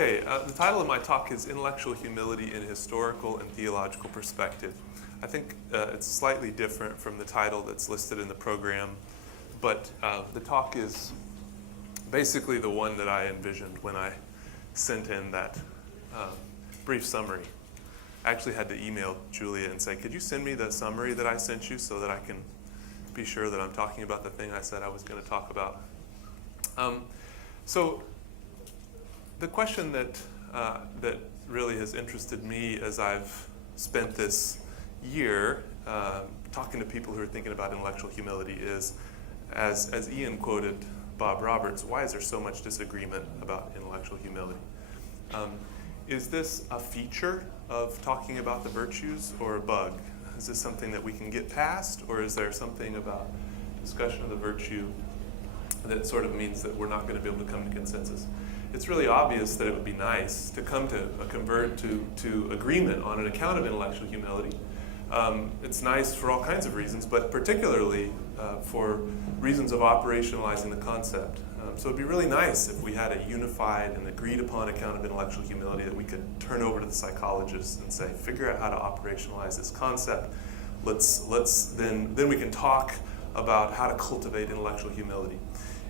Okay, the title of my talk is Intellectual Humility in Historical and Theological Perspective. I think it's slightly different from the title that's listed in the program, but the talk is basically the one that I envisioned when I sent in that brief summary. I actually had to email Julia and say, could you send me the summary that I sent you so that I can be sure that I'm talking about the thing I said I was going to talk about. So the question that really has interested me as I've spent this year talking to people who are thinking about intellectual humility is, as Ian quoted Bob Roberts, why is there so much disagreement about intellectual humility? Is this a feature of talking about the virtues or a bug? Is this something that we can get past, or is there something about discussion of the virtue that sort of means that we're not going to be able to come to consensus? It's really obvious that it would be nice to come to convert to agreement on an account of intellectual humility. It's nice for all kinds of reasons, but particularly for reasons of operationalizing the concept. So it'd be really nice if we had a unified and agreed upon account of intellectual humility that we could turn over to the psychologists and say, figure out how to operationalize this concept. Then we can talk about how to cultivate intellectual humility.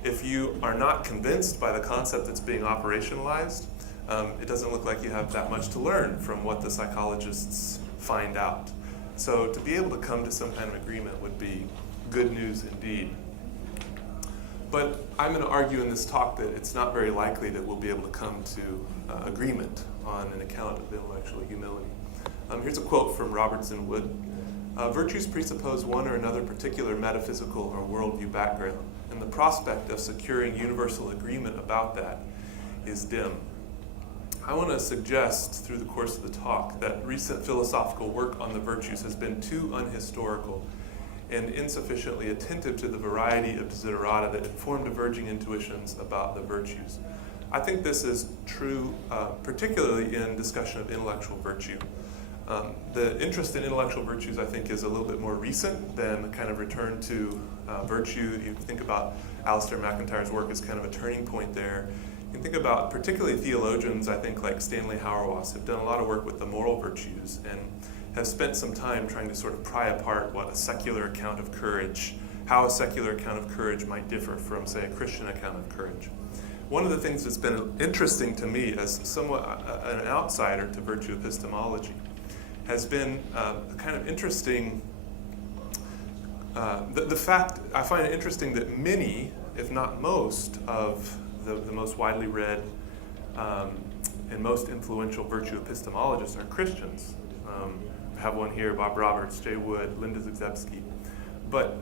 If you are not convinced by the concept that's being operationalized, it doesn't look like you have that much to learn from what the psychologists find out. So to be able to come to some kind of agreement would be good news indeed. But I'm going to argue in this talk that it's not very likely that we'll be able to come to agreement on an account of intellectual humility. Here's a quote from Robertson Wood. Virtues presuppose one or another particular metaphysical or worldview background, and the prospect of securing universal agreement about that is dim. I want to suggest through the course of the talk that recent philosophical work on the virtues has been too unhistorical and insufficiently attentive to the variety of desiderata that inform diverging intuitions about the virtues. I think this is true particularly in discussion of intellectual virtue. The interest in intellectual virtues, I think, is a little bit more recent than the kind of return to virtue. You think about Alistair McIntyre's work as kind of a turning point there. You can think about particularly theologians, I think, like Stanley Hauerwas, have done a lot of work with the moral virtues and have spent some time trying to sort of pry apart what a secular account of courage, how a secular account of courage might differ from, say, a Christian account of courage. One of the things that's been interesting to me as somewhat an outsider to virtue epistemology has been kind of interesting, the fact, I find it interesting that many, if not most, of the most widely read and most influential virtue epistemologists are Christians. I have one here, Bob Roberts, Jay Wood, Linda Zagzebski. But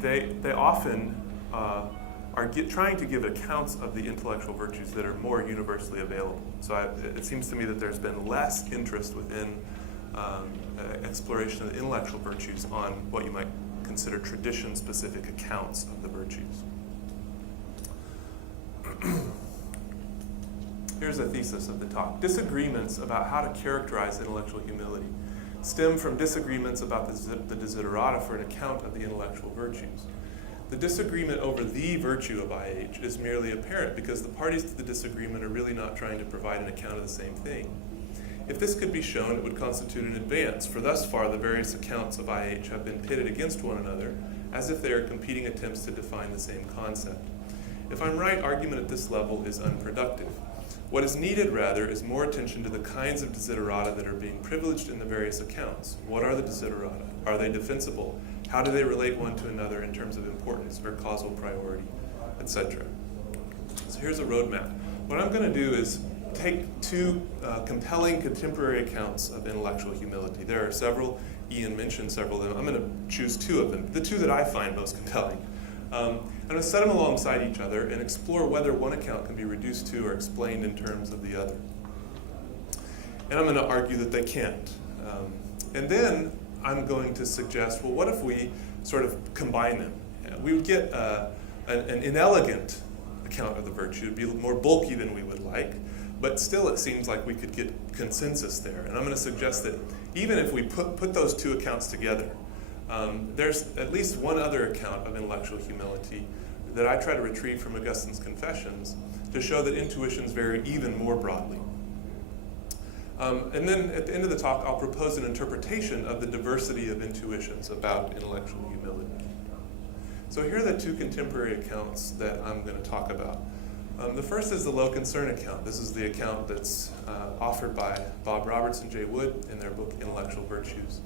they often are trying to give accounts of the intellectual virtues that are more universally available. So it seems to me that there's been less interest within exploration of the intellectual virtues on what you might consider tradition-specific accounts of the virtues. Here's a thesis of the talk. Disagreements about how to characterize intellectual humility stem from disagreements about the desiderata for an account of the intellectual virtues. The disagreement over the virtue of IH is merely apparent because the parties to the disagreement are really not trying to provide an account of the same thing. If this could be shown, it would constitute an advance, for thus far the various accounts of IH have been pitted against one another, as if they are competing attempts to define the same concept. If I'm right, argument at this level is unproductive. What is needed, rather, is more attention to the kinds of desiderata that are being privileged in the various accounts. What are the desiderata? Are they defensible? How do they relate one to another in terms of importance or causal priority, etc.? So here's a roadmap. What I'm going to do is take two compelling contemporary accounts of intellectual humility. There are several. Ian mentioned several of them. I'm going to choose two of them, the two that I find most compelling. I'm going to set them alongside each other and explore whether one account can be reduced to or explained in terms of the other. And I'm going to argue that they can't. And then I'm going to suggest, well, what if we sort of combine them? We would get an inelegant account of the virtue. It would be more bulky than we would like, but still it seems like we could get consensus there. And I'm going to suggest that even if we put those two accounts together, there's at least one other account of intellectual humility that I try to retrieve from Augustine's Confessions, to show that intuitions vary even more broadly. And then at the end of the talk, I'll propose an interpretation of the diversity of intuitions about intellectual humility. So here are the two contemporary accounts that I'm going to talk about. The first is the low concern account. This is the account that's offered by Bob Roberts and Jay Wood in their book, Intellectual Virtues.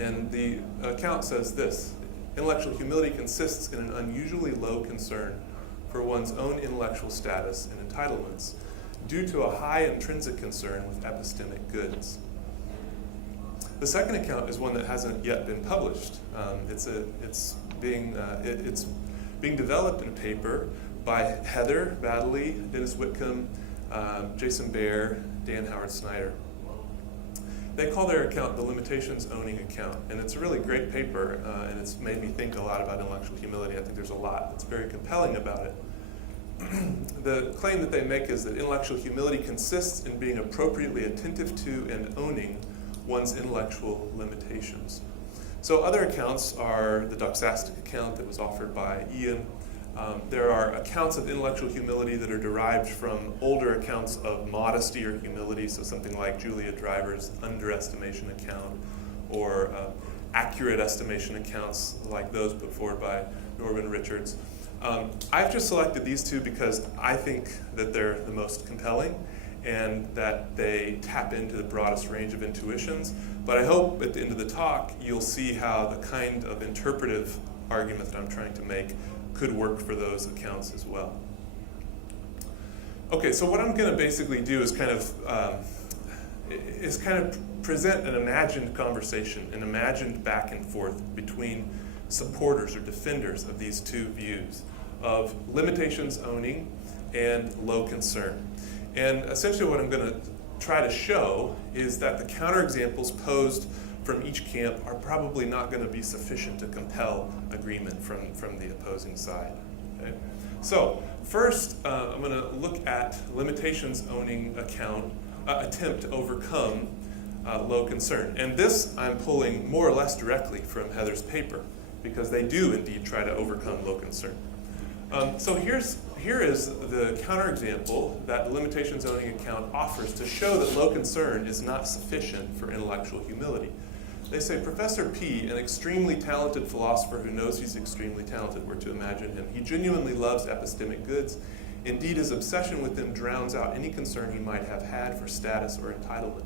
And the account says this: intellectual humility consists in an unusually low concern for one's own intellectual status and entitlements, due to a high intrinsic concern with epistemic goods. The second account is one that hasn't yet been published. It's being developed in a paper by Heather Baddeley, Dennis Whitcomb, Jason Baer, Dan Howard Snyder. They call their account the Limitations Owning Account, and it's a really great paper, and it's made me think a lot about intellectual humility. I think there's a lot that's very compelling about it. The claim that they make is that intellectual humility consists in being appropriately attentive to and owning one's intellectual limitations. So other accounts are the doxastic account that was offered by Ian. There are accounts of intellectual humility that are derived from older accounts of modesty or humility, so something like Julia Driver's underestimation account, or accurate estimation accounts like those put forward by Norman Richards. I've just selected these two because I think that they're the most compelling and that they tap into the broadest range of intuitions. But I hope at the end of the talk you'll see how the kind of interpretive argument that I'm trying to make could work for those accounts as well. Okay, so what I'm going to basically do is kind of present an imagined conversation, an imagined back and forth between supporters or defenders of these two views of limitations owning and low concern. And essentially what I'm going to try to show is that the counterexamples posed from each camp are probably not going to be sufficient to compel agreement from the opposing side. Okay? So first, I'm going to look at limitations owning attempt to overcome low concern. And this I'm pulling more or less directly from Heather's paper, because they do indeed try to overcome low concern. So here is the counterexample that the limitations owning account offers to show that low concern is not sufficient for intellectual humility. They say, Professor P, an extremely talented philosopher who knows he's extremely talented, we're to imagine him. He genuinely loves epistemic goods. Indeed, his obsession with them drowns out any concern he might have had for status or entitlement.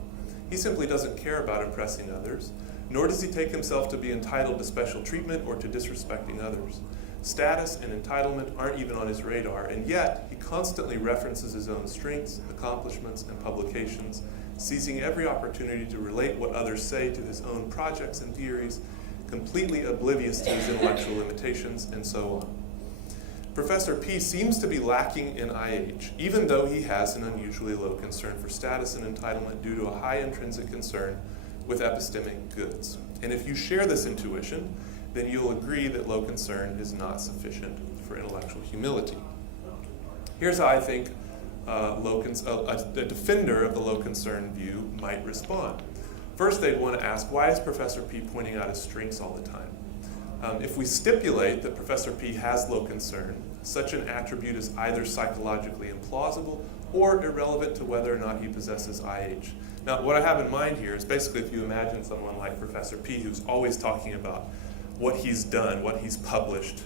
He simply doesn't care about impressing others, nor does he take himself to be entitled to special treatment or to disrespecting others. Status and entitlement aren't even on his radar, and yet he constantly references his own strengths, accomplishments, and publications, seizing every opportunity to relate what others say to his own projects and theories, completely oblivious to his intellectual limitations, and so on. Professor P seems to be lacking in IH, even though he has an unusually low concern for status and entitlement due to a high intrinsic concern with epistemic goods. And if you share this intuition, then you'll agree that low concern is not sufficient for intellectual humility. Here's how I think a defender of the low concern view might respond. First, they'd want to ask, why is Professor P pointing out his strengths all the time? If we stipulate that Professor P has low concern, such an attribute is either psychologically implausible or irrelevant to whether or not he possesses IH. Now, what I have in mind here is basically if you imagine someone like Professor P who's always talking about what he's done, what he's published,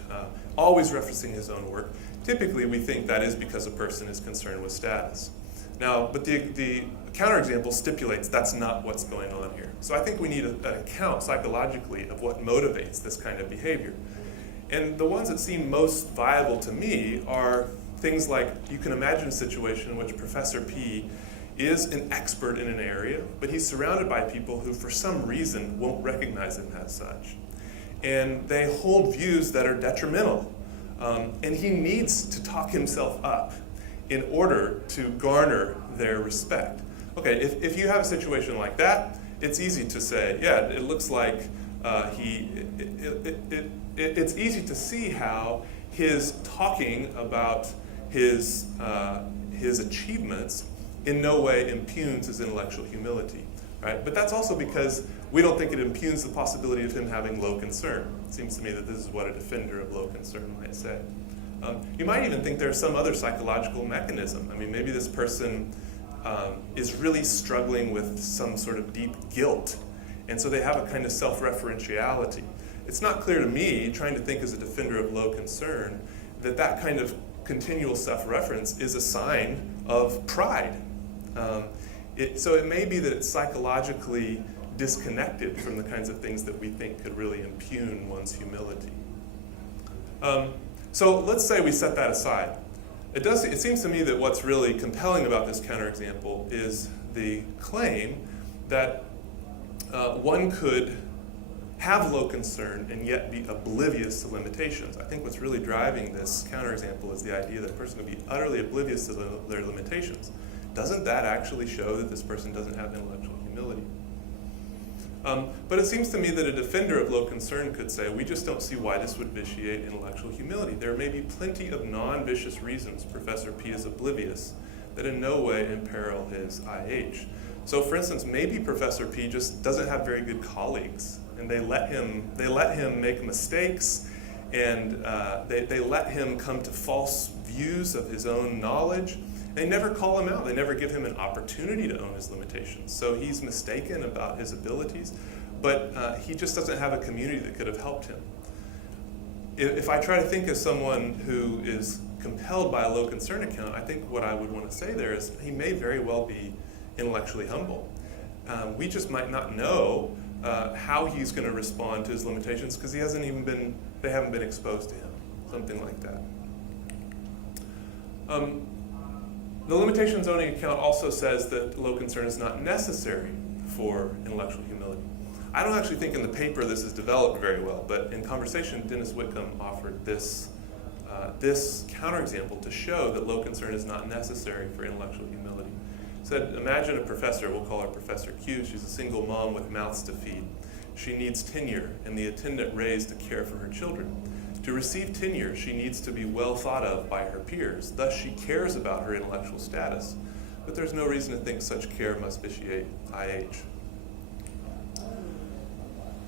always referencing his own work, typically we think that is because a person is concerned with status. Now, but the counterexample stipulates that's not what's going on here. So I think we need an account psychologically of what motivates this kind of behavior. And the ones that seem most viable to me are things like, you can imagine a situation in which Professor P is an expert in an area, but he's surrounded by people who for some reason won't recognize him as such. And they hold views that are detrimental. And he needs to talk himself up in order to garner their respect. Okay, if you have a situation like that, it's easy to say, yeah, it looks like it's easy to see how his talking about his achievements in no way impugns his intellectual humility, right? But that's also because we don't think it impugns the possibility of him having low concern. It seems to me that this is what a defender of low concern might say. You might even think there's some other psychological mechanism. I mean, maybe this person is really struggling with some sort of deep guilt, and so they have a kind of self-referentiality. It's not clear to me, trying to think as a defender of low concern, that kind of continual self-reference is a sign of pride. So it may be that it's psychologically disconnected from the kinds of things that we think could really impugn one's humility. So let's say we set that aside. It seems to me that what's really compelling about this counterexample is the claim that one could have low concern and yet be oblivious to limitations. I think what's really driving this counterexample is the idea that a person can be utterly oblivious to their limitations. Doesn't that actually show that this person doesn't have intellectual humility? But it seems to me that a defender of low concern could say, we just don't see why this would vitiate intellectual humility. There may be plenty of non-vicious reasons Professor P is oblivious that in no way imperil his IH. So for instance, maybe Professor P just doesn't have very good colleagues, and they let him make mistakes, and they let him come to false views of his own knowledge. They never call him out. They never give him an opportunity to own his limitations. So he's mistaken about his abilities, but he just doesn't have a community that could have helped him. If I try to think as someone who is compelled by a low concern account, I think what I would want to say there is he may very well be intellectually humble. We just might not know how he's going to respond to his limitations because they haven't been exposed to him, something like that. The limitation zoning account also says that low concern is not necessary for intellectual humility. I don't actually think in the paper this is developed very well, but in conversation, Dennis Whitcomb offered this counterexample to show that low concern is not necessary for intellectual humility. He said, imagine a professor, we'll call her Professor Q. She's a single mom with mouths to feed. She needs tenure and the attendant raised to care for her children. To receive tenure, she needs to be well thought of by her peers. Thus, she cares about her intellectual status. But there's no reason to think such care must vitiate IH.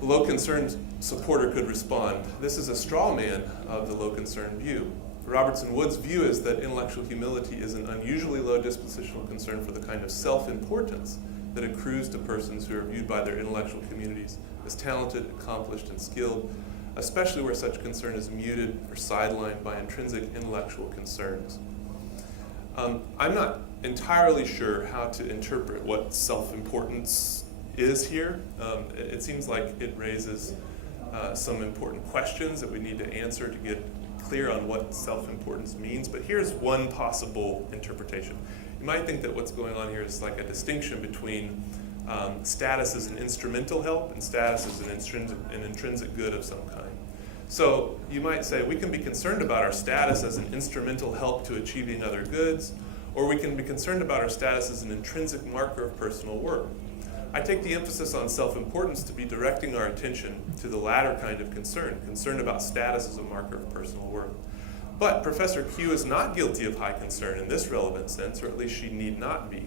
A low concern supporter could respond, this is a straw man of the low concern view. Robertson Wood's view is that intellectual humility is an unusually low dispositional concern for the kind of self-importance that accrues to persons who are viewed by their intellectual communities as talented, accomplished, and skilled, especially where such concern is muted or sidelined by intrinsic intellectual concerns. I'm not entirely sure how to interpret what self-importance is here. It seems like it raises some important questions that we need to answer to get clear on what self-importance means, but here's one possible interpretation. You might think that what's going on here is like a distinction between status as an instrumental help and status as an intrinsic good of some kind. So you might say we can be concerned about our status as an instrumental help to achieving other goods, or we can be concerned about our status as an intrinsic marker of personal worth. I take the emphasis on self-importance to be directing our attention to the latter kind of concern about status as a marker of personal worth. But Professor Q is not guilty of high concern in this relevant sense, or at least she need not be.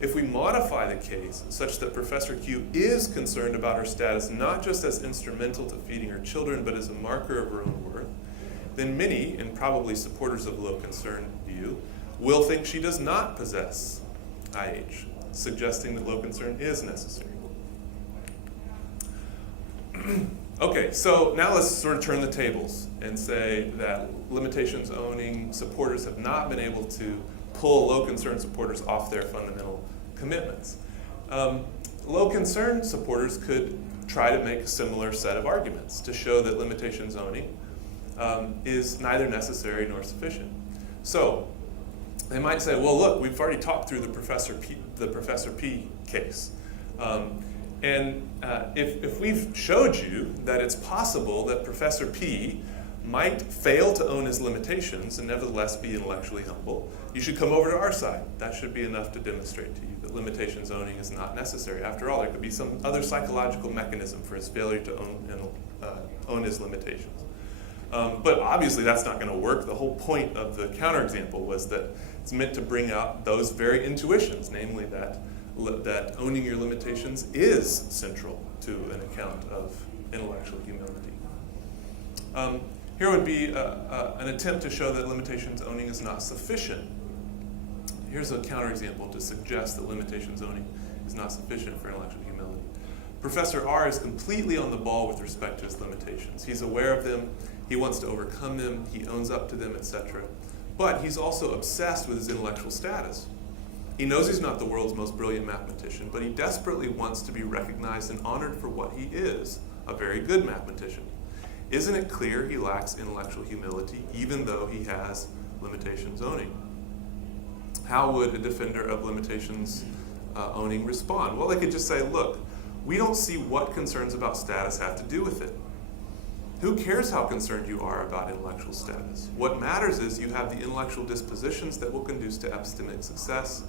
If we modify the case such that Professor Q is concerned about her status not just as instrumental to feeding her children, but as a marker of her own worth, then many, and probably supporters of low concern view, will think she does not possess IH, suggesting that low concern is necessary. Okay, so now let's sort of turn the tables and say that limitations owning supporters have not been able to pull low concern supporters off their fundamental commitments. Low concern supporters could try to make a similar set of arguments to show that limitations owning is neither necessary nor sufficient. So they might say, well, look, we've already talked through the Professor P case. If we've showed you that it's possible that Professor P might fail to own his limitations and nevertheless be intellectually humble, you should come over to our side. That should be enough to demonstrate to you that limitations owning is not necessary. After all, there could be some other psychological mechanism for his failure to own his limitations. But obviously that's not going to work. The whole point of the counterexample was that it's meant to bring out those very intuitions, namely that owning your limitations is central to an account of intellectual humility. Here would be an attempt to show that limitations owning is not sufficient. Here's a counterexample to suggest that limitations owning is not sufficient for intellectual humility. Professor R is completely on the ball with respect to his limitations. He's aware of them, he wants to overcome them, he owns up to them, etc. But he's also obsessed with his intellectual status. He knows he's not the world's most brilliant mathematician, but he desperately wants to be recognized and honored for what he is, a very good mathematician. Isn't it clear he lacks intellectual humility, even though he has limitations owning? How would a defender of limitations owning respond? Well, they could just say, look, we don't see what concerns about status have to do with it. Who cares how concerned you are about intellectual status? What matters is you have the intellectual dispositions that will conduce to epistemic success,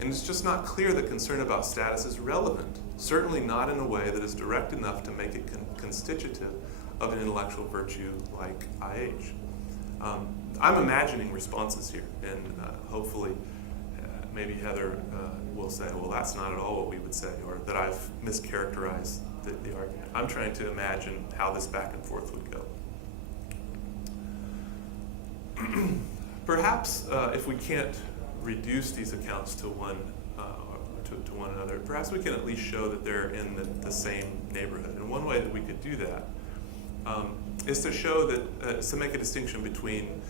and it's just not clear that concern about status is relevant, certainly not in a way that is direct enough to make it constitutive of an intellectual virtue like IH. I'm imagining responses here, and hopefully maybe Heather will say, well, that's not at all what we would say, or that I've mischaracterized the argument. I'm trying to imagine how this back and forth would go. Perhaps if we can't reduce these accounts to one another, perhaps we can at least show that they're in the same neighborhood. And one way that we could do that is to show that, to make a distinction between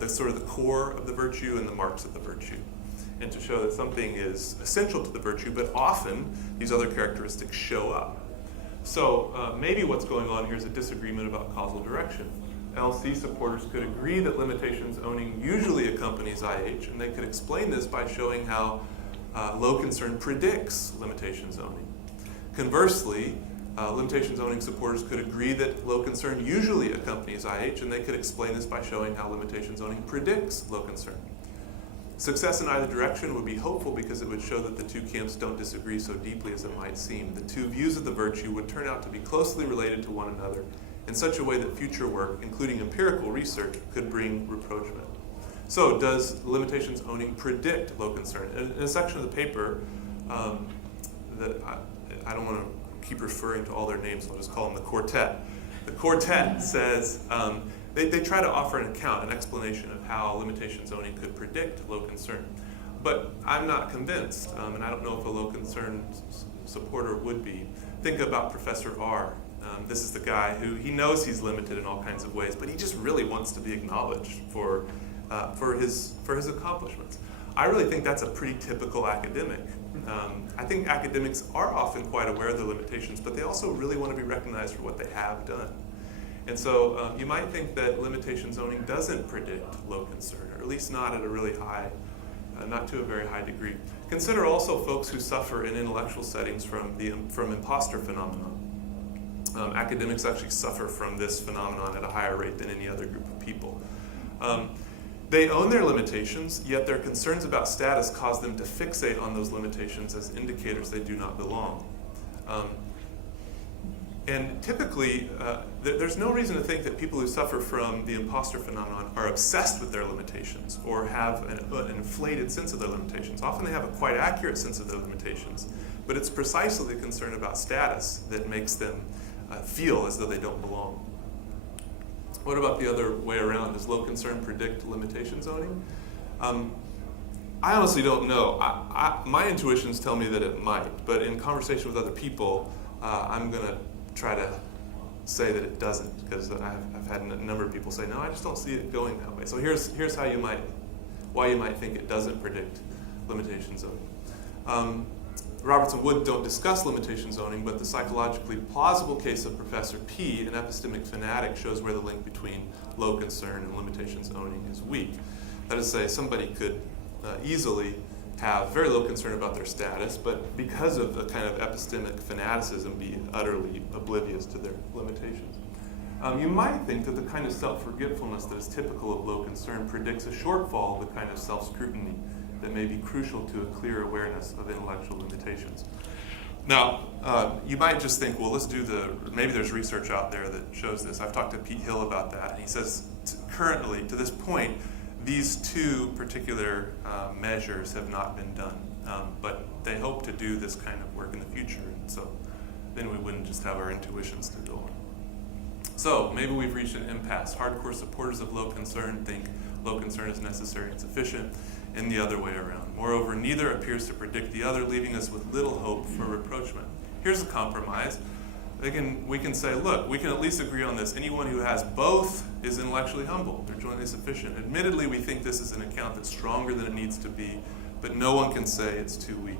the sort of the core of the virtue and the marks of the virtue, and to show that something is essential to the virtue, but often these other characteristics show up. So maybe what's going on here is a disagreement about causal direction. LC supporters could agree that limitations owning usually accompanies IH, and they could explain this by showing how low concern predicts limitations owning. Conversely, limitations owning supporters could agree that low concern usually accompanies IH, and they could explain this by showing how limitations owning predicts low concern. Success in either direction would be hopeful because it would show that the two camps don't disagree so deeply as it might seem. The two views of the virtue would turn out to be closely related to one another in such a way that future work, including empirical research, could bring rapprochement. So does limitations owning predict low concern? In a section of the paper that I don't want to keep referring to all their names, so I'll just call them the quartet. The quartet says, they try to offer an account, an explanation of how limitations owning could predict low concern. But I'm not convinced, and I don't know if a low concern supporter would be. Think about Professor R. This is the guy who, he knows he's limited in all kinds of ways, but he just really wants to be acknowledged for his accomplishments. I really think that's a pretty typical academic. I think academics are often quite aware of their limitations, but they also really want to be recognized for what they have done. And so you might think that limitations owning doesn't predict low concern, or at least not at a really high, not to a very high degree. Consider also folks who suffer in intellectual settings from imposter phenomenon. Academics actually suffer from this phenomenon at a higher rate than any other group of people. They own their limitations, yet their concerns about status cause them to fixate on those limitations as indicators they do not belong. And typically, there's no reason to think that people who suffer from the imposter phenomenon are obsessed with their limitations or have an inflated sense of their limitations. Often they have a quite accurate sense of their limitations, but it's precisely the concern about status that makes them feel as though they don't belong. What about the other way around? Does low concern predict limitations owning? I honestly don't know. My intuitions tell me that it might, but in conversation with other people, I'm going to try to say that it doesn't, because I've had a number of people say, no, I just don't see it going that way. So here's how why you might think it doesn't predict limitations owning. Roberts and Wood don't discuss limitations owning, but the psychologically plausible case of Professor P, an epistemic fanatic, shows where the link between low concern and limitations owning is weak. That is to say, somebody could easily have very low concern about their status, but because of the kind of epistemic fanaticism, be utterly oblivious to their limitations. You might think that the kind of self-forgetfulness that is typical of low concern predicts a shortfall of the kind of self-scrutiny that may be crucial to a clear awareness of intellectual limitations. Now, you might just think, well, maybe there's research out there that shows this. I've talked to Pete Hill about that, and he says currently, to this point, these two particular measures have not been done, but they hope to do this kind of work in the future, and so then we wouldn't just have our intuitions to go on. So maybe we've reached an impasse. Hardcore supporters of low concern think low concern is necessary and sufficient, and the other way around. Moreover, neither appears to predict the other, leaving us with little hope for rapprochement. Here's a compromise. We can say, look, we can at least agree on this. Anyone who has both is intellectually humble. They're jointly sufficient. Admittedly, we think this is an account that's stronger than it needs to be, but no one can say it's too weak.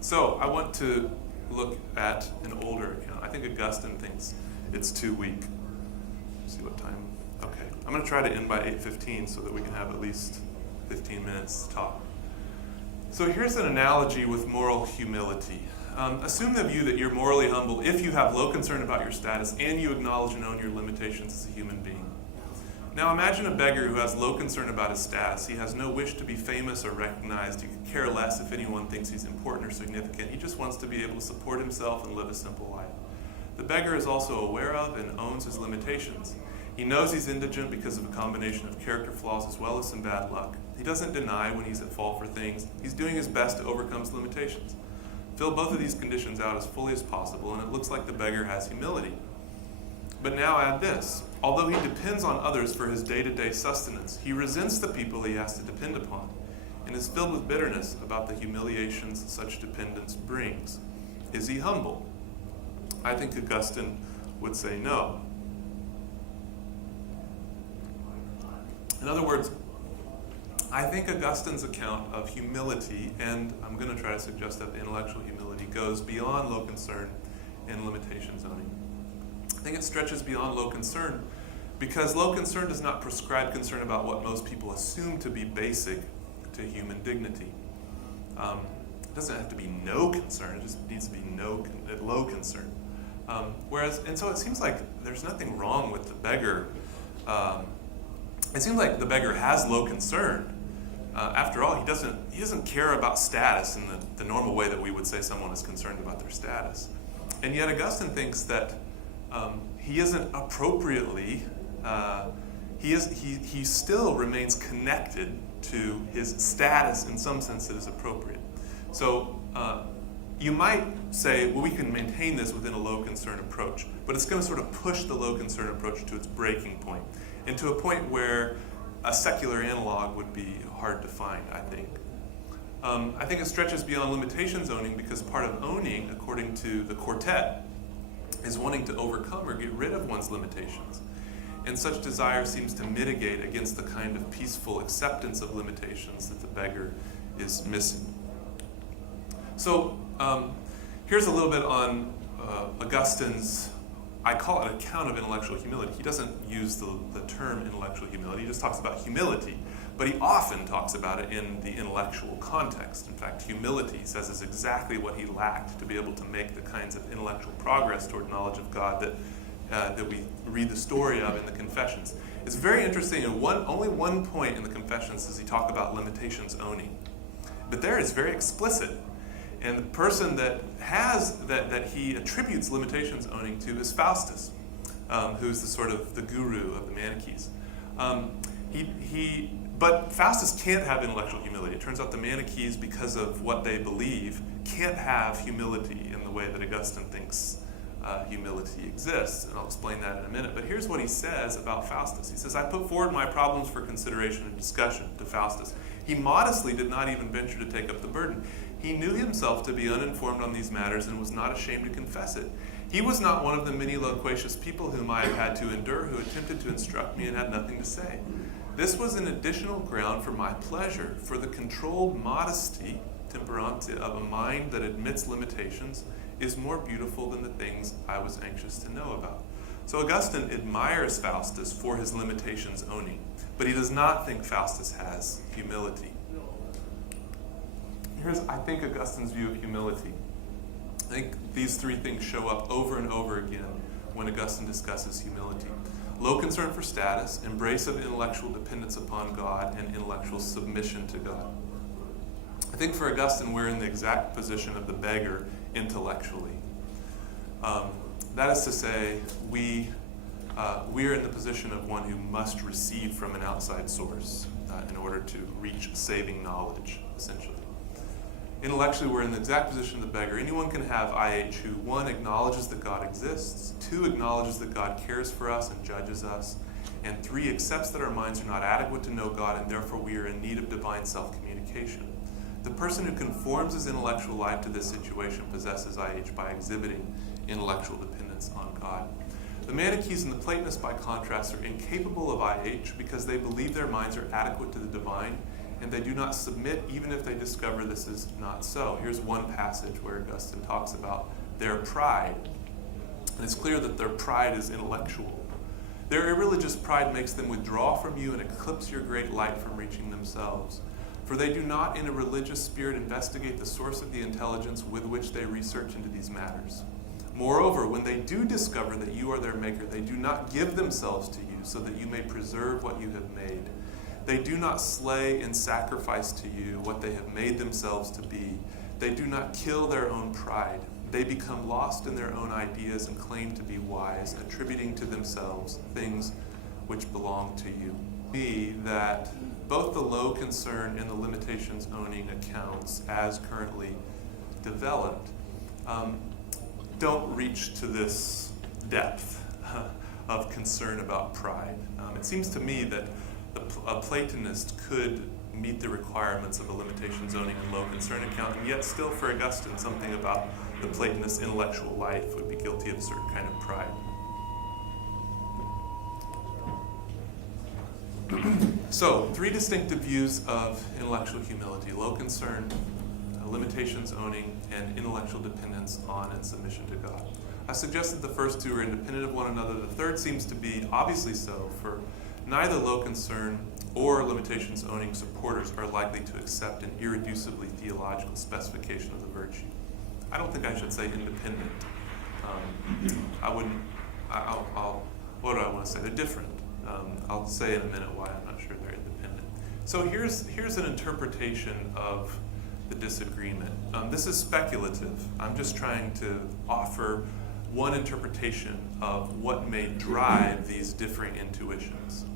So I want to look at an older account. I think Augustine thinks it's too weak. Let's see what time. Okay. I'm going to try to end by 8:15 so that we can have at least 15 minutes to talk. So here's an analogy with moral humility. Assume the view that you're morally humble if you have low concern about your status and you acknowledge and own your limitations as a human being. Now imagine a beggar who has low concern about his status. He has no wish to be famous or recognized. He could care less if anyone thinks he's important or significant. He just wants to be able to support himself and live a simple life. The beggar is also aware of and owns his limitations. He knows he's indigent because of a combination of character flaws as well as some bad luck. He doesn't deny when he's at fault for things. He's doing his best to overcome his limitations. Fill both of these conditions out as fully as possible, and it looks like the beggar has humility. But now add this. Although he depends on others for his day-to-day sustenance, he resents the people he has to depend upon and is filled with bitterness about the humiliations such dependence brings. Is he humble? I think Augustine would say no. In other words, I think Augustine's account of humility, and I'm going to try to suggest that the intellectual humility goes beyond low concern and limitation zoning. I think it stretches beyond low concern because low concern does not prescribe concern about what most people assume to be basic to human dignity. It doesn't have to be no concern, it just needs to be low concern. So it seems like there's nothing wrong with the beggar. It seems like the beggar has low concern. After all, he doesn't care about status in the normal way that we would say someone is concerned about their status. And yet Augustine thinks that he isn't appropriately, he still remains connected to his status in some sense that is appropriate. So you might say, well, we can maintain this within a low concern approach, but it's going to sort of push the low concern approach to its breaking point, and to a point where a secular analog would be hard to find, I think. I think it stretches beyond limitations owning because part of owning, according to the quartet, is wanting to overcome or get rid of one's limitations. And such desire seems to mitigate against the kind of peaceful acceptance of limitations that the beggar is missing. So here's a little bit on Augustine's, I call it account of intellectual humility. He doesn't use the term intellectual humility, he just talks about humility. But he often talks about it in the intellectual context. In fact, humility, he says, is exactly what he lacked to be able to make the kinds of intellectual progress toward knowledge of God that we read the story of in the Confessions. It's very interesting, and only one point in the Confessions does he talk about limitations owning. But there it's very explicit. And the person that he attributes limitations owning to is Faustus, who's the guru of the Manichees. But Faustus can't have intellectual humility. It turns out the Manichees, because of what they believe, can't have humility in the way that Augustine thinks humility exists. And I'll explain that in a minute. But here's what he says about Faustus. He says, I put forward my problems for consideration and discussion to Faustus. He modestly did not even venture to take up the burden. He knew himself to be uninformed on these matters and was not ashamed to confess it. He was not one of the many loquacious people whom I have had to endure, who attempted to instruct me and had nothing to say. This was an additional ground for my pleasure, for the controlled modesty, temperante, of a mind that admits limitations is more beautiful than the things I was anxious to know about. So Augustine admires Faustus for his limitations owning, but he does not think Faustus has humility. Here's, I think, Augustine's view of humility. I think these three things show up over and over again when Augustine discusses humility. Low concern for status, embrace of intellectual dependence upon God, and intellectual submission to God. I think for Augustine, we're in the exact position of the beggar intellectually. That is to say, we are in the position of one who must receive from an outside source in order to reach saving knowledge, essentially. Intellectually, we're in the exact position of the beggar. Anyone can have IH who, 1, acknowledges that God exists, 2, acknowledges that God cares for us and judges us, and 3, accepts that our minds are not adequate to know God and therefore we are in need of divine self-communication. The person who conforms his intellectual life to this situation possesses IH by exhibiting intellectual dependence on God. The Manichees and the Platonists, by contrast, are incapable of IH because they believe their minds are adequate to the divine, and they do not submit even if they discover this is not so. Here's one passage where Augustine talks about their pride. And it's clear that their pride is intellectual. Their irreligious pride makes them withdraw from you and eclipse your great light from reaching themselves. For they do not in a religious spirit investigate the source of the intelligence with which they research into these matters. Moreover, when they do discover that you are their maker, they do not give themselves to you so that you may preserve what you have made. They do not slay and sacrifice to you what they have made themselves to be. They do not kill their own pride. They become lost in their own ideas and claim to be wise, attributing to themselves things which belong to you. Me that both the low concern and the limitations owning accounts as currently developed don't reach to this depth of concern about pride. It seems to me that a Platonist could meet the requirements of a limitations owning and low concern account, and yet still for Augustine something about the Platonist intellectual life would be guilty of a certain kind of pride. So, 3 distinctive views of intellectual humility: low concern, limitations owning, and intellectual dependence on and submission to God. I suggest that the first 2 are independent of one another. The third seems to be obviously so, for neither low concern or limitations owning supporters are likely to accept an irreducibly theological specification of the virtue. I don't think I should say independent. What do I want to say? They're different. I'll say in a minute why I'm not sure they're independent. So here's an interpretation of the disagreement. This is speculative. I'm just trying to offer one interpretation of what may drive these differing intuitions.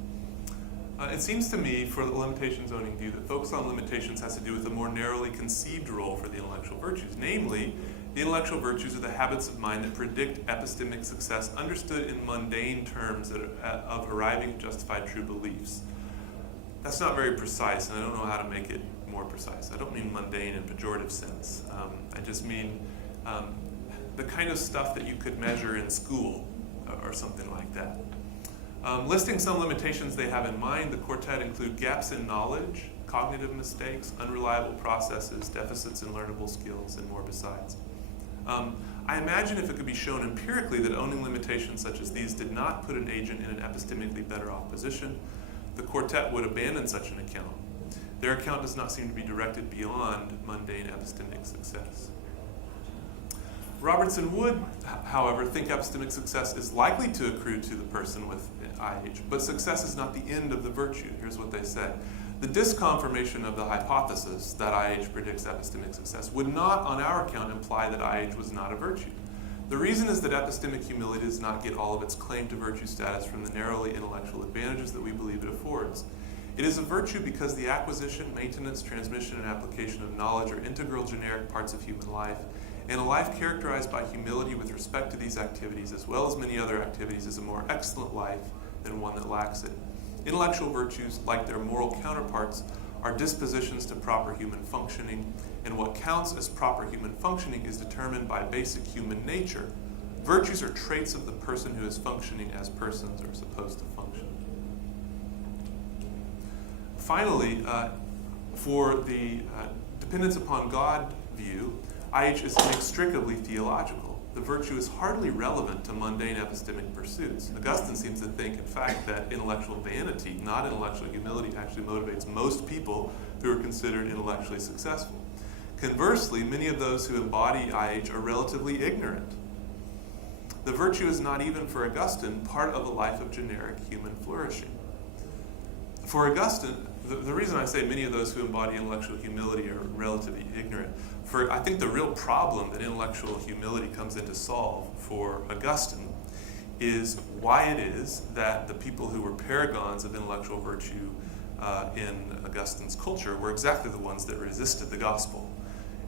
It seems to me, for the limitations owning view, that focus on limitations has to do with a more narrowly conceived role for the intellectual virtues. Namely, the intellectual virtues are the habits of mind that predict epistemic success, understood in mundane terms of arriving at justified true beliefs. That's not very precise, and I don't know how to make it more precise. I don't mean mundane in a pejorative sense. I just mean the kind of stuff that you could measure in school or something like that. Listing some limitations they have in mind, the quartet include gaps in knowledge, cognitive mistakes, unreliable processes, deficits in learnable skills, and more besides. I imagine if it could be shown empirically that owning limitations such as these did not put an agent in an epistemically better off position, the quartet would abandon such an account. Their account does not seem to be directed beyond mundane epistemic success. Robertson would, however, think epistemic success is likely to accrue to the person with IH, but success is not the end of the virtue. Here's what they said. The disconfirmation of the hypothesis that IH predicts epistemic success would not, on our account, imply that IH was not a virtue. The reason is that epistemic humility does not get all of its claim to virtue status from the narrowly intellectual advantages that we believe it affords. It is a virtue because the acquisition, maintenance, transmission, and application of knowledge are integral generic parts of human life, and a life characterized by humility with respect to these activities, as well as many other activities, is a more excellent life than one that lacks it. Intellectual virtues, like their moral counterparts, are dispositions to proper human functioning, and what counts as proper human functioning is determined by basic human nature. Virtues are traits of the person who is functioning as persons are supposed to function. Finally, for the dependence upon God view, IH is inextricably theological. The virtue is hardly relevant to mundane epistemic pursuits. Augustine seems to think, in fact, that intellectual vanity, not intellectual humility, actually motivates most people who are considered intellectually successful. Conversely, many of those who embody IH are relatively ignorant. The virtue is not even for Augustine part of a life of generic human flourishing. For Augustine, the reason I say many of those who embody intellectual humility are relatively ignorant, I think the real problem that intellectual humility comes in to solve for Augustine is why it is that the people who were paragons of intellectual virtue in Augustine's culture were exactly the ones that resisted the gospel.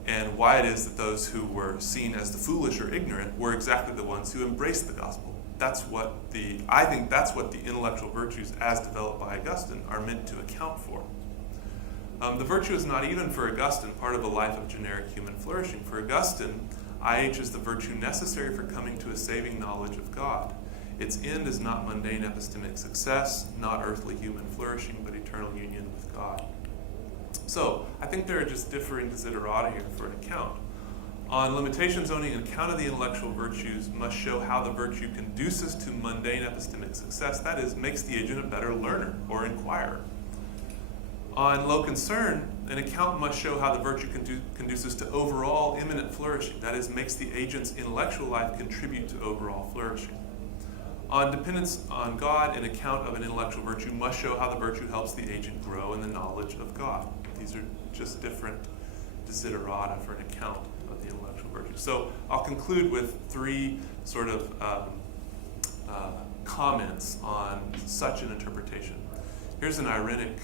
and why it is that those who were seen as the foolish or ignorant were exactly the ones who embraced the gospel. I think that's what the intellectual virtues as developed by Augustine are meant to account for. The virtue is not even for Augustine part of a life of generic human flourishing. For Augustine, IH is the virtue necessary for coming to a saving knowledge of God. Its end is not mundane epistemic success, not earthly human flourishing, but eternal union with God. So, I think there are just differing desiderata here for an account. On limitations, only an account of the intellectual virtues must show how the virtue conduces to mundane epistemic success, that is, makes the agent a better learner or inquirer. On low concern, an account must show how the virtue conduces to overall immanent flourishing, that is, makes the agent's intellectual life contribute to overall flourishing. On dependence on God, an account of an intellectual virtue must show how the virtue helps the agent grow in the knowledge of God. These are just different desiderata for an account of the intellectual virtue. So I'll conclude with three sort of comments on such an interpretation. Here's an ironic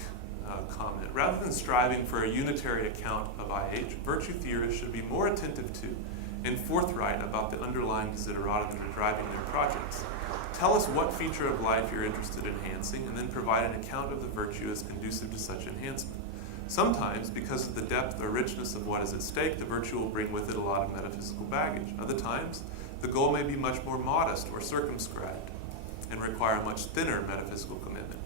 comment. Rather than striving for a unitary account of IH, virtue theorists should be more attentive to and forthright about the underlying desiderata that are driving their projects. Tell us what feature of life you're interested in enhancing, and then provide an account of the virtue as conducive to such enhancement. Sometimes, because of the depth or richness of what is at stake, the virtue will bring with it a lot of metaphysical baggage. Other times, the goal may be much more modest or circumscribed and require a much thinner metaphysical commitment.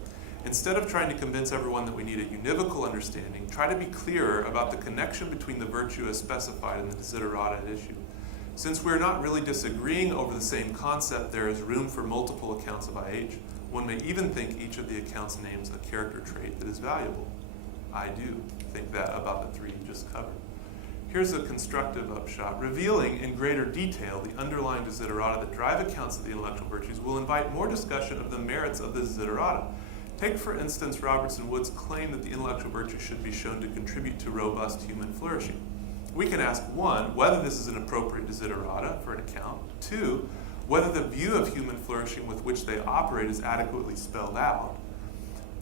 Instead of trying to convince everyone that we need a univocal understanding, try to be clearer about the connection between the virtue as specified and the desiderata at issue. Since we're not really disagreeing over the same concept, there is room for multiple accounts of IH. One may even think each of the accounts names a character trait that is valuable. I do think that about the three you just covered. Here's a constructive upshot. Revealing in greater detail the underlying desiderata that drive accounts of the intellectual virtues will invite more discussion of the merits of the desiderata. Take, for instance, Robertson Wood's claim that the intellectual virtue should be shown to contribute to robust human flourishing. We can ask, 1, whether this is an appropriate desiderata for an account, 2, whether the view of human flourishing with which they operate is adequately spelled out,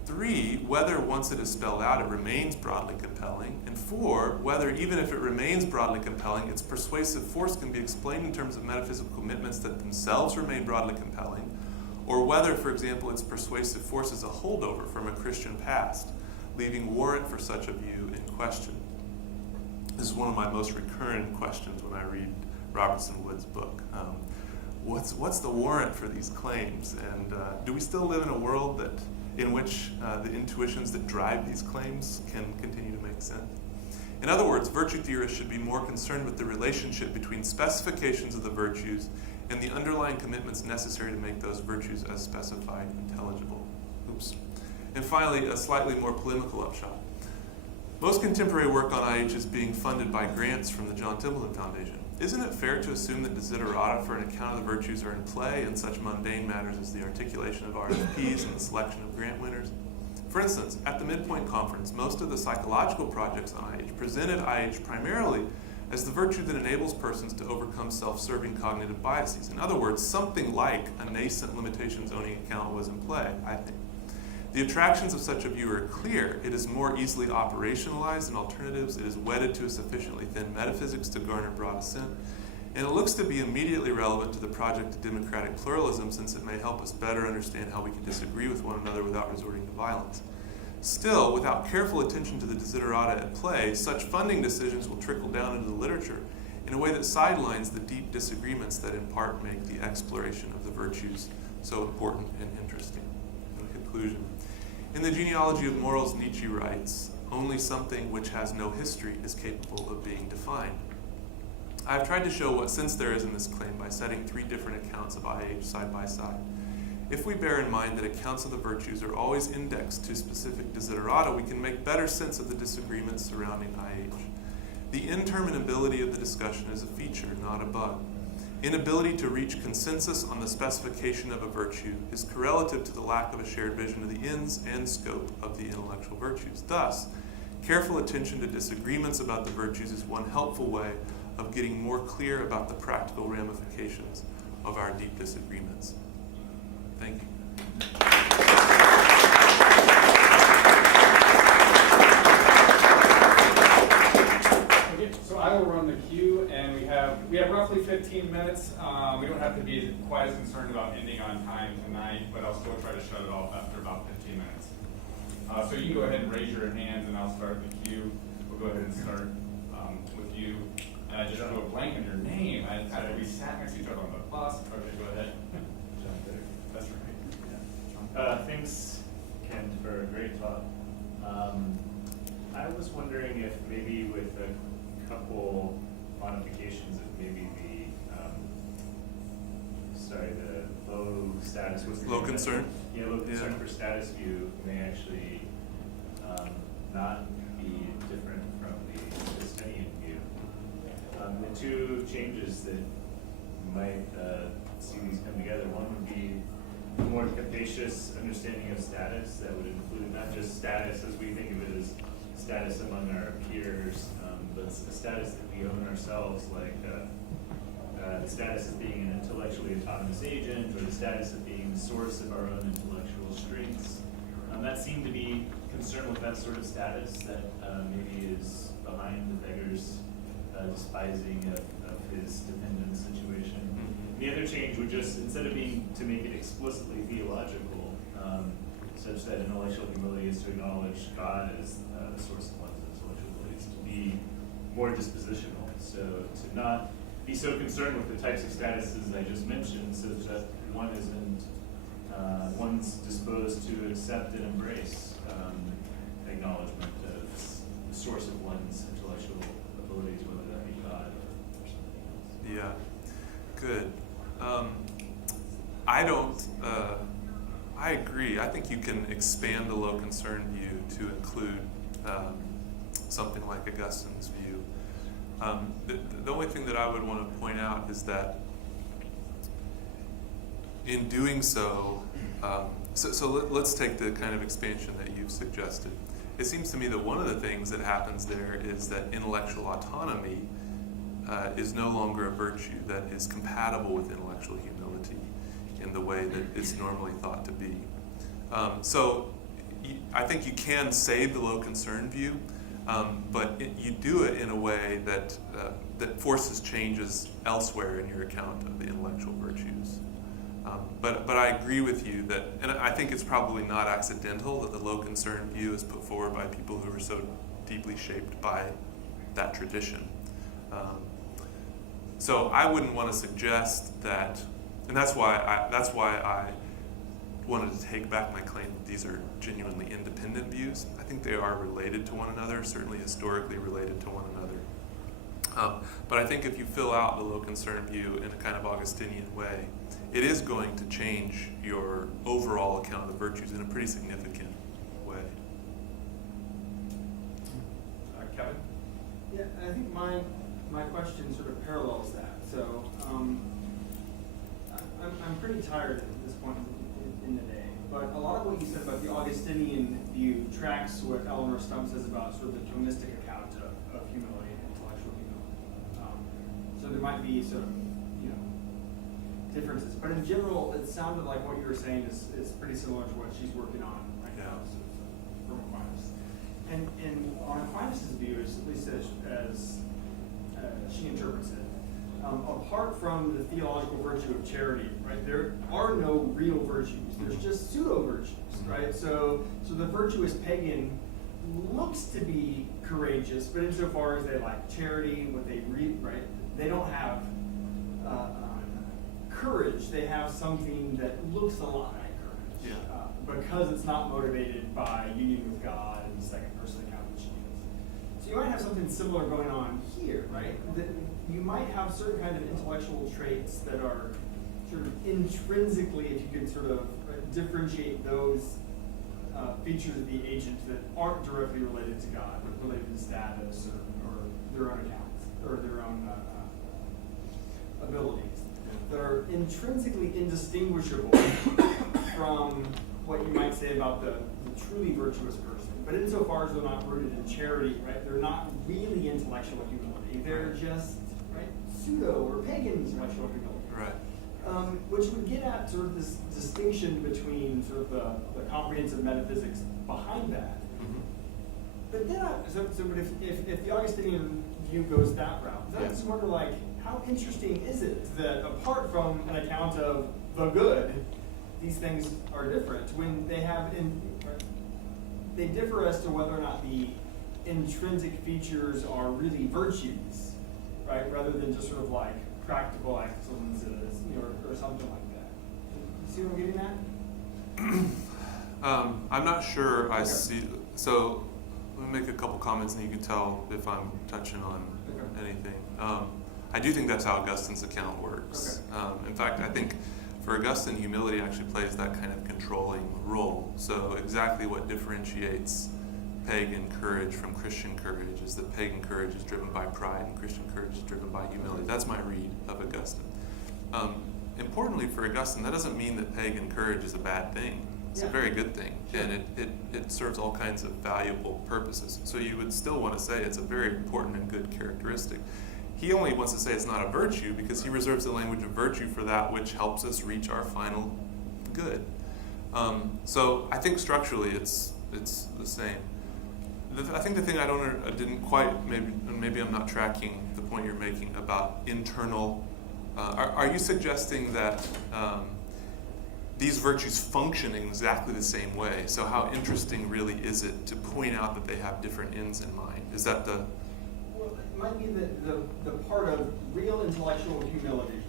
3, whether once it is spelled out it remains broadly compelling, and 4, whether even if it remains broadly compelling, its persuasive force can be explained in terms of metaphysical commitments that themselves remain broadly compelling, or whether, for example, its persuasive force is a holdover from a Christian past, leaving warrant for such a view in question. This is one of my most recurrent questions when I read Robertson Wood's book. What's the warrant for these claims? And do we still live in a world in which the intuitions that drive these claims can continue to make sense? In other words, virtue theorists should be more concerned with the relationship between specifications of the virtues and the underlying commitments necessary to make those virtues as specified intelligible. And finally, a slightly more polemical upshot. Most contemporary work on IH is being funded by grants from the John Templeton Foundation. Isn't it fair to assume that desiderata for an account of the virtues are in play in such mundane matters as the articulation of RFPs and the selection of grant winners? For instance, at the Midpoint Conference, most of the psychological projects on IH presented IH primarily as the virtue that enables persons to overcome self-serving cognitive biases. In other words, something like a nascent limitations-owning account was in play, I think. The attractions of such a view are clear. It is more easily operationalized than alternatives. It is wedded to a sufficiently thin metaphysics to garner broad assent. And it looks to be immediately relevant to the project of democratic pluralism, since it may help us better understand how we can disagree with one another without resorting to violence. Still, without careful attention to the desiderata at play, such funding decisions will trickle down into the literature in a way that sidelines the deep disagreements that in part make the exploration of the virtues so important and interesting. In conclusion, in the Genealogy of Morals, Nietzsche writes, "Only something which has no history is capable of being defined." I've tried to show what sense there is in this claim by setting 3 different accounts of IH side by side. If we bear in mind that accounts of the virtues are always indexed to specific desiderata, we can make better sense of the disagreements surrounding IH. The interminability of the discussion is a feature, not a bug. Inability to reach consensus on the specification of a virtue is correlative to the lack of a shared vision of the ends and scope of the intellectual virtues. Thus, careful attention to disagreements about the virtues is one helpful way of getting more clear about the practical ramifications of our deep disagreements. Thank you. Okay, so I will queue, and we have roughly 15 minutes. We don't have to be quite as concerned about ending on time tonight, but I'll still try to shut it off after about 15 minutes. So you can go ahead and raise your hands, and I'll start the queue. We'll go ahead and start with you. And I just drew a blank on your name. After we sat next to each other on the bus. Okay, go ahead. That's right. Thanks, Ken, for a great talk. I was wondering if maybe with a couple modifications of maybe the low status. Low concern? Yeah, low concern for status view may actually not be different from the Augustinian view. The two changes that might see these come together, one would be a more capacious understanding of status that would include not just status as we think of it as status among our peers, but a status that we own ourselves, like the status of being an intellectually autonomous agent, or the status of being the source of our own intellectual strengths. That seemed to be concerned with that sort of status that maybe is behind the beggar's despising of his dependent situation. The other change would just, instead of being to make it explicitly theological, such that intellectual humility is to acknowledge God as the source of one's intellectual abilities, to be more dispositional. So to not be so concerned with the types of statuses I just mentioned, so that one isn't, one's disposed to accept and embrace acknowledgement of the source of one's intellectual abilities, whether that be God or something else. Yeah, good. I agree. I think you can expand the low concern view to include something like Augustine's view. The only thing that I would want to point out is that in doing so, let's take the kind of expansion that you've suggested. It seems to me that one of the things that happens there is that intellectual autonomy is no longer a virtue that is compatible with intellectual humility in the way that it's normally thought to be. I think you can save the low concern view, but you do it in a way that forces changes elsewhere in your account of the intellectual virtues. But I agree with you that, and I think it's probably not accidental that the low concern view is put forward by people who are so deeply shaped by that tradition. So I wouldn't want to suggest that, and that's why I wanted to take back my claim that these are genuinely independent views. I think they are related to one another, certainly historically related to one another. But I think if you fill out the low concern view in a kind of Augustinian way, it is going to change your overall account of the virtues in a pretty significant way. Kevin? Yeah, I think my question sort of parallels that. So I'm pretty tired at this point in the day. But a lot of what you said about the Augustinian view tracks what Eleanor Stump says about sort of the Thomistic account of humility and intellectual humility. So there might be sort of, differences. But in general, it sounded like what you were saying is pretty similar to what she's working on right now from Aquinas. And on Aquinas' view, at least as she interprets it, apart from the theological virtue of charity, right, there are no real virtues. There's just pseudo-virtues, right? So the virtuous pagan looks to be courageous, but insofar as they like charity, what they read, right, they don't have courage. They have something that looks a lot like courage, because it's not motivated by union with God and the second person account which she is. So you might have something similar going on here, right? That you might have certain kind of intellectual traits that are sort of intrinsically, if you could sort of differentiate those features of the agent that aren't directly related to God, but related to status or their own accounts or their own abilities, that are intrinsically indistinguishable from what you might say about the truly virtuous person. But insofar as they're not rooted in charity, right, they're not really intellectual humility. They're just, right, pseudo or pagan intellectual humility. Right. Which would get at sort of this distinction between sort of the comprehensive metaphysics behind that. Mm-hmm. But then, but if the Augustinian view goes that route. Then I Yeah. just wonder, like, how interesting is it that apart from an account of the good, these things are different when they have they differ as to whether or not the intrinsic features are really virtues, right? Rather than just sort of like practical excellences, or something like that. You see what I'm getting at? I'm not sure I Okay. see. So let me make a couple comments, and you can tell if I'm touching on Okay. anything. I do think that's how Augustine's account works. Okay. In fact, I think for Augustine, humility actually plays that kind of controlling role. So exactly what differentiates pagan courage from Christian courage is that pagan courage is driven by pride and Christian courage is driven by humility. That's my read of Augustine. Importantly for Augustine, that doesn't mean that pagan courage is a bad thing. It's a Yeah. very good thing, and it serves all kinds of valuable purposes. So you would still want to say it's a very important and good characteristic. He only wants to say it's not a virtue because he reserves the language of virtue for that which helps us reach our final good. So I think structurally it's the same. I think the thing I didn't quite, maybe I'm not tracking the point you're making about internal. Are you suggesting that these virtues function in exactly the same way? So how interesting really is it to point out that they have different ends in mind? Is that the... Well, it might be the part of real intellectual humility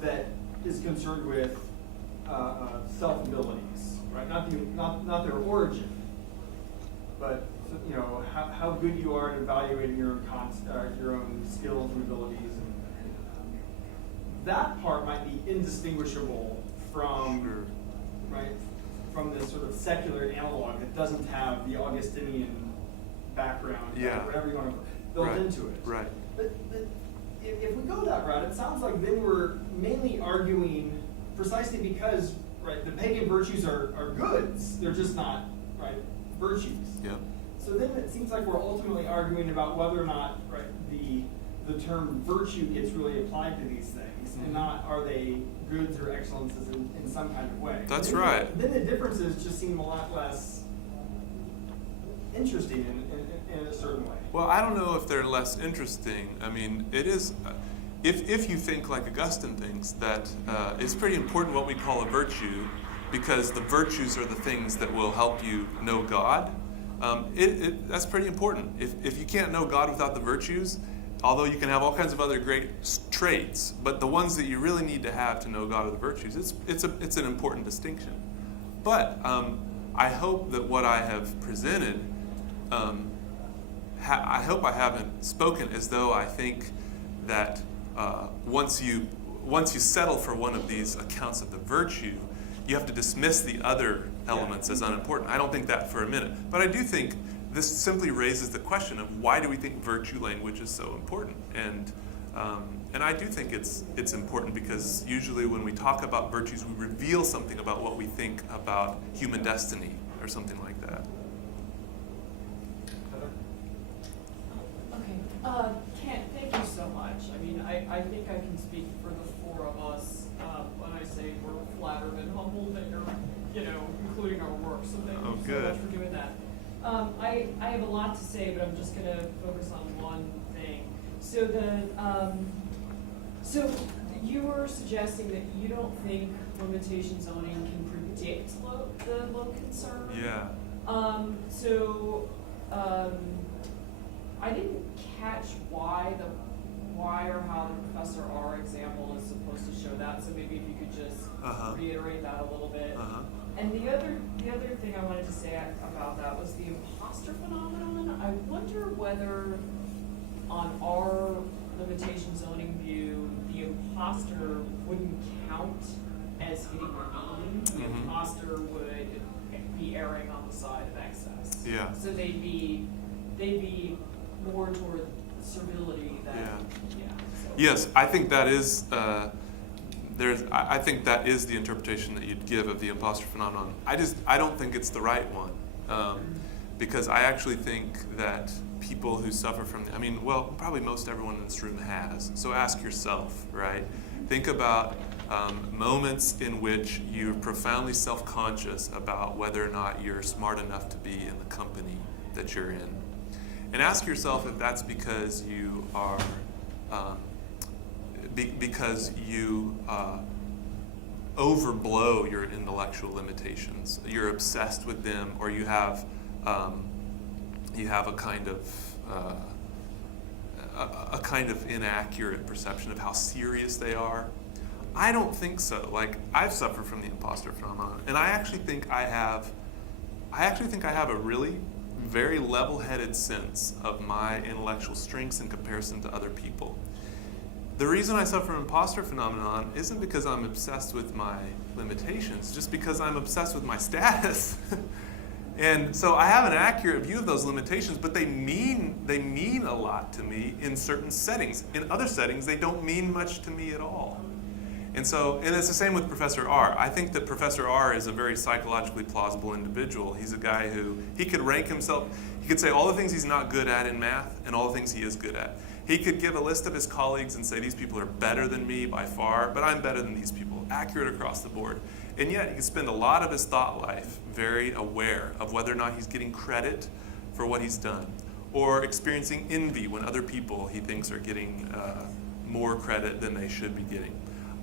that is concerned with self-abilities, right? Not their origin, but how good you are at evaluating your own skills and abilities, and that part might be indistinguishable from Sure. right from this sort of secular analog that doesn't have the Augustinian background, Yeah. whatever you want to built Right. into it. Right. But if we go that route, it sounds like then we're mainly arguing precisely because the pagan virtues are goods. They're just not virtues. Yeah. So then it seems like we're ultimately arguing about whether or not the term virtue gets really applied to these things, and not are they goods or excellences in some kind of way. That's Then right. Then the differences just seem a lot less interesting in a certain way. Well, I don't know if they're less interesting. I mean, it is, if you think like Augustine thinks, that it's pretty important what we call a virtue, because the virtues are the things that will help you know God. That's pretty important. If you can't know God without the virtues, although you can have all kinds of other great traits, but the ones that you really need to have to know God are the virtues. It's an important distinction. But I hope that what I have presented, I hope I haven't spoken as though I think that once you settle for one of these accounts of the virtue, you have to dismiss the other elements as unimportant. I don't think that for a minute. But I do think this simply raises the question of why do we think virtue language is so important? And I do think it's important because usually when we talk about virtues, we reveal something about what we think about human destiny or something like that. Okay. Kent, thank you so much. I mean, I think I can speak for the four of us when I say we're flattered and humbled that you're, including our work. So thank you so much for doing that. I have a lot to say, but I'm just going to focus on one thing. So so you were suggesting that you don't think limitation zoning can predict the low concern. Yeah. I didn't catch why or how the Professor R example is supposed to show that. So maybe if you could just reiterate that a little bit. And the other thing I wanted to say about that was the imposter phenomenon. I wonder whether on our limitation zoning view, the imposter wouldn't count as hitting or mean. The imposter would be erring on the side of excess. Yeah. So they'd be more toward servility than so. Yes, I think that is I think that is the interpretation that you'd give of the imposter phenomenon. I don't think it's the right one, because I actually think that people who suffer from probably most everyone in this room has. So ask yourself, right? Think about moments in which you're profoundly self-conscious about whether or not you're smart enough to be in the company that you're in. And ask yourself if that's because you are, because you overblow your intellectual limitations. You're obsessed with them, or you have a kind of inaccurate perception of how serious they are. I don't think so. Like, I've suffered from the imposter phenomenon, and I actually think I have a really very level-headed sense of my intellectual strengths in comparison to other people. The reason I suffer from imposter phenomenon isn't because I'm obsessed with my limitations, just because I'm obsessed with my status. And so I have an accurate view of those limitations, but they mean a lot to me in certain settings. In other settings, they don't mean much to me at all. And it's the same with Professor R. I think that Professor R is a very psychologically plausible individual. He's a guy who, he could rank himself, he could say all the things he's not good at in math and all the things he is good at. He could give a list of his colleagues and say, these people are better than me by far, but I'm better than these people, accurate across the board. And yet he could spend a lot of his thought life very aware of whether or not he's getting credit for what he's done, or experiencing envy when other people he thinks are getting more credit than they should be getting.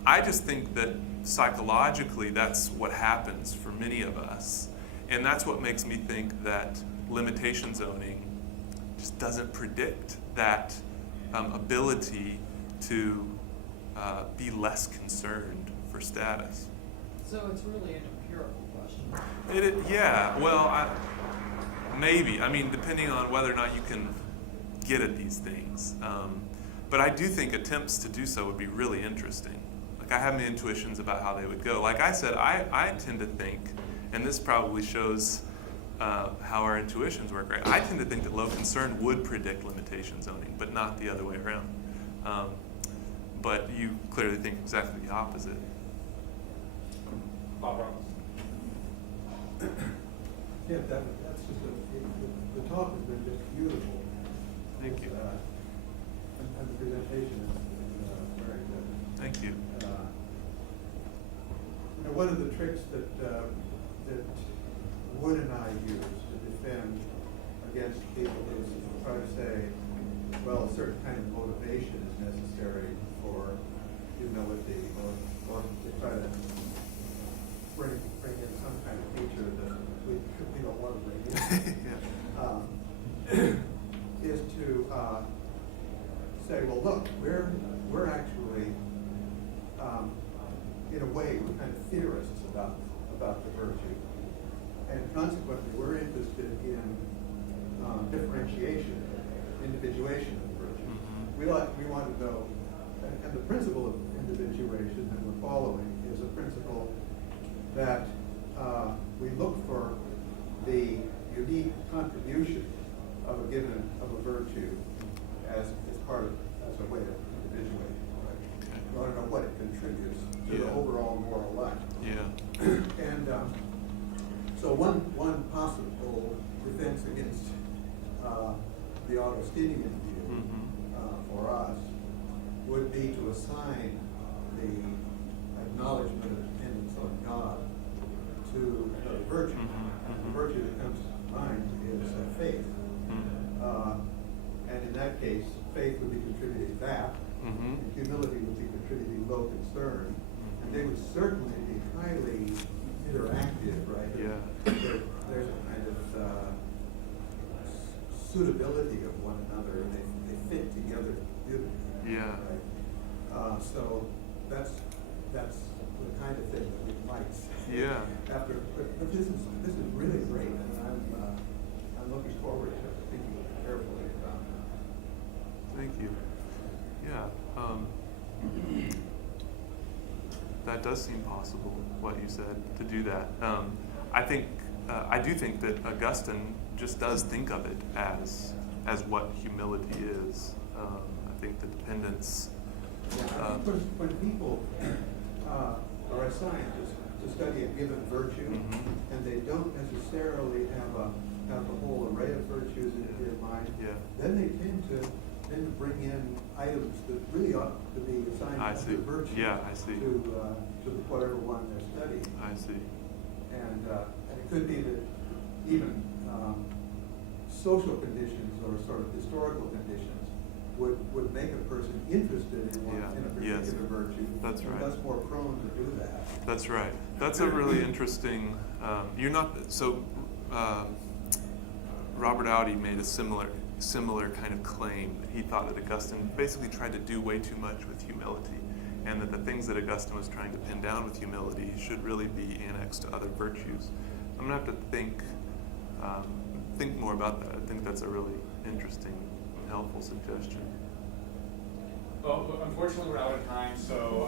I just think that psychologically that's what happens for many of us. And that's what makes me think that limitation zoning just doesn't predict that ability to be less concerned for status. So it's really an empirical question. Maybe. I mean, depending on whether or not you can get at these things. But I do think attempts to do so would be really interesting. Like, I have my intuitions about how they would go. Like I said, I tend to think, and this probably shows how our intuitions work, right? I tend to think that low concern would predict limitation zoning, but not the other way around. But you clearly think exactly the opposite. Bob Ross. Yeah, that's just the talk has been just beautiful. Thank you. And the presentation is very good. Thank you. One of the tricks that Wood and I use to defend against people is to try to say, well, a certain kind of motivation is necessary for humility, or to try to bring in some kind of feature that we don't want to bring in. Is to say, well, look, we're actually in a way, we're kind of theorists about the virtue, and consequently, we're interested in differentiation, individuation of the virtue. We want to know, and the principle of individuation that we're following is a principle that we look for the unique contribution of a virtue as part of, as a way of individuating. Right? We want to know what it contributes to the overall moral life. Yeah. And so one possible defense against the Augustinian view for us would be to assign the acknowledgement of dependence on God to another virtue. The virtue that comes to mind is faith. And in that case, faith would be contributing that, and humility would be contributing low concern, and they would certainly be highly interactive, right? Yeah. There's a kind of suitability of one another, and they fit together beautifully. Yeah. Right? So that's the kind of thing that we might say. Yeah. But this is really great, and I'm looking forward to thinking carefully about it. Thank you. Yeah. That does seem possible, what you said, to do that. I do think that Augustine just does think of it as what humility is. I think the dependence. When people are assigned to study a given virtue, and they don't necessarily have a whole array of virtues in their mind, then they tend to bring in items that really ought to be assigned to virtue. Yeah, I see. To whatever one they're studying. I see. And it could be that even social conditions or sort of historical conditions would make a person interested in one, Yeah. in a Yes. particular virtue. That's and right. thus more prone to do that. That's right. That's a really interesting. You're not so. Robert Audi made a similar kind of claim. He thought that Augustine basically tried to do way too much with humility, and that the things that Augustine was trying to pin down with humility should really be annexed to other virtues. I'm gonna have to think more about that. I think that's a really interesting and helpful suggestion. Well, unfortunately, we're out of time, so